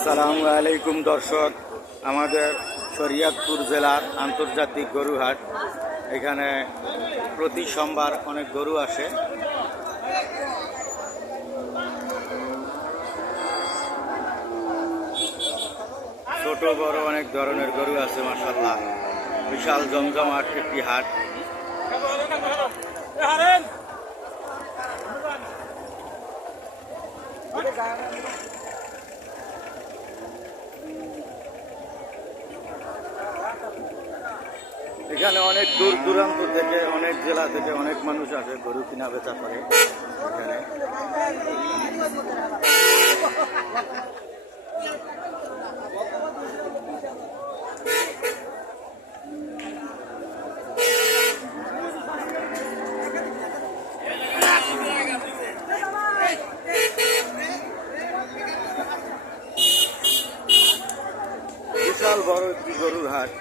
আসসালামু আলাইকুম দর্শক, আমাদের শরীয়তপুর জেলার আন্তর্জাতিক গরুহাট। এখানে প্রতি সোমবার অনেক গরু আসে। ছোট বড় অনেক ধরনের গরু আছে, মাশাআল্লাহ। বিশাল জমজমাট একটি হাট। এখানে অনেক দূর দূরান্ত থেকে, অনেক জেলা থেকে অনেক মানুষ আসে গরু কিনা বেচা করে। এখানে বিশাল বড় একটি গরুর হাট।